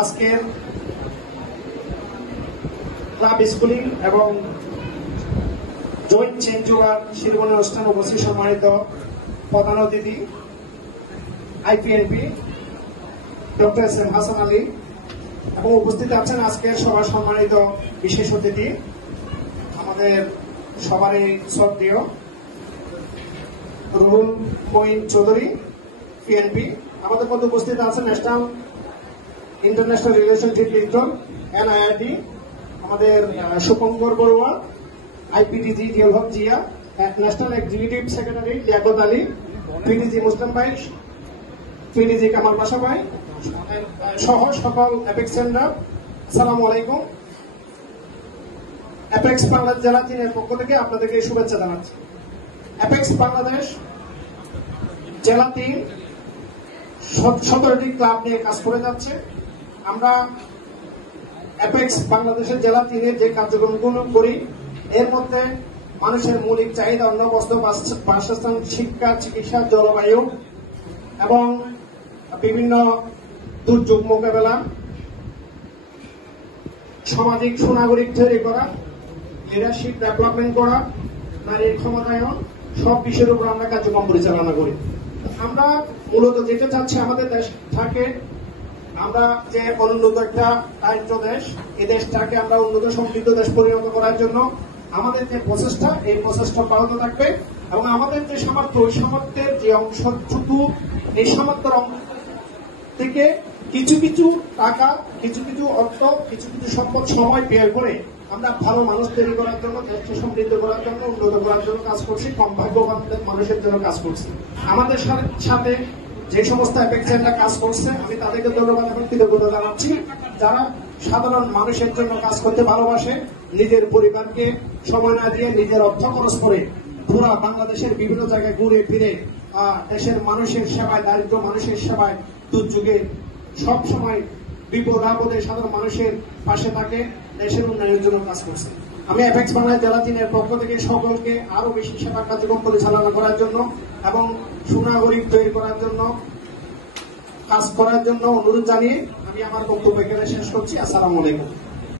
আজকের club schooling এবং joint change over শিরোমণি অনুষ্ঠানে উপস্থিত সম্মানিত প্রধান অতিথি IPNP doctor S M Hasan Ali এবং উপস্থিত আছেন আজকের সভার সম্মানিত বিশেষ অতিথি আমাদের সবারই শ্রদ্ধেয় রুহুল মঈন চৌধুরী পিএনপি। আমাদের মধ্যে উপস্থিত আছেন national international relationship director NIRD আমাদের Shubhankar Barua, IPDG Ziaul Haque Zia, national executive secretary Liaquat Ali, PDG Muslim ভাই, পিডিজি কামাল পাশা ভাই সহ সকল অ্যাপেক্স সেন্টার। আসসালামু আলাইকুম। অ্যাপেক্স বাংলাদেশ জেলা 3-এর পক্ষ থেকে আপনাদেরকে শুভেচ্ছা জানাচ্ছি। অ্যাপেক্স বাংলাদেশ জেলা 3 17টি ক্লাব নিয়ে কাজ করে যাচ্ছে। আমরা অ্যাপেক্স বাংলাদেশের জেলা 3-এ যে কার্যক্রমগুলো করি এর মধ্যে মানুষের মৌলিক চাহিদা, অন্ন, বস্ত্র, বাসস্থান, শিক্ষা, চিকিৎসা, জলবায়ু এবং বিভিন্ন দুর্যোগ মোকাবেলা, সামাজিক সুনাগরিক তৈরি করা, লিডারশিপ ডেভেলপমেন্ট করা, নারীর ক্ষমতায়ন সব বিষয়ের উপর আমরা কার্যক্রম পরিচালনা করি। আমরা মূলত যেটা চাচ্ছি আমাদের দেশটাকে আমরা যে অনুন্নত একটা দারিদ্র দেশ, এই দেশটাকে আমরা উন্নত সমৃদ্ধ দেশ পরিণত করার জন্য আমাদের যে প্রচেষ্টা এই প্রচেষ্টা অব্যাহত থাকবে এবং আমাদের যে সামর্থ্য ওই সামর্থ্যের যে অংশটুকু এই সামর্থ্যের থেকে কিছু কিছু টাকা, কিছু কিছু অর্থ, কিছু কিছু সম্পদ সময় ব্যয় করে আমরা ভালো মানুষ তৈরি করার জন্য, দেশকে সমৃদ্ধ করার জন্য, উন্নত করার জন্য কাজ করছি, কম ভাগ্যবান মানুষের জন্য কাজ করছি। আমাদের সাথে যে সমস্ত অ্যাপেক্স সেন্টার কাজ করছে আমি তাদেরকে ধন্যবাদ এবং কৃতজ্ঞতা জানাচ্ছি, যারা সাধারণ মানুষের জন্য কাজ করতে ভালোবাসে, নিজের পরিবারকে সময় না দিয়ে নিজের অর্থ খরচ করে পুরা বাংলাদেশের বিভিন্ন জায়গায় ঘুরে ফিরে দেশের মানুষের সেবায়, দারিদ্র মানুষের সেবায়, দুর্যোগে সব সময় বিপদ আপদে সাধারণ মানুষের পাশে থাকে, দেশের উন্নয়নের জন্য কাজ করছে। আমি অ্যাপেক্স বাংলাদেশ জেলা 3-এর পক্ষ থেকে সকলকে আরো বেশি সেবা কার্যক্রম পরিচালনা করার জন্য এবং সুনাগরিক তৈরি করার জন্য কাজ করার জন্য অনুরোধ জানিয়ে আমি আমার বক্তব্য এখানে শেষ করছি। আসসালামু আলাইকুম।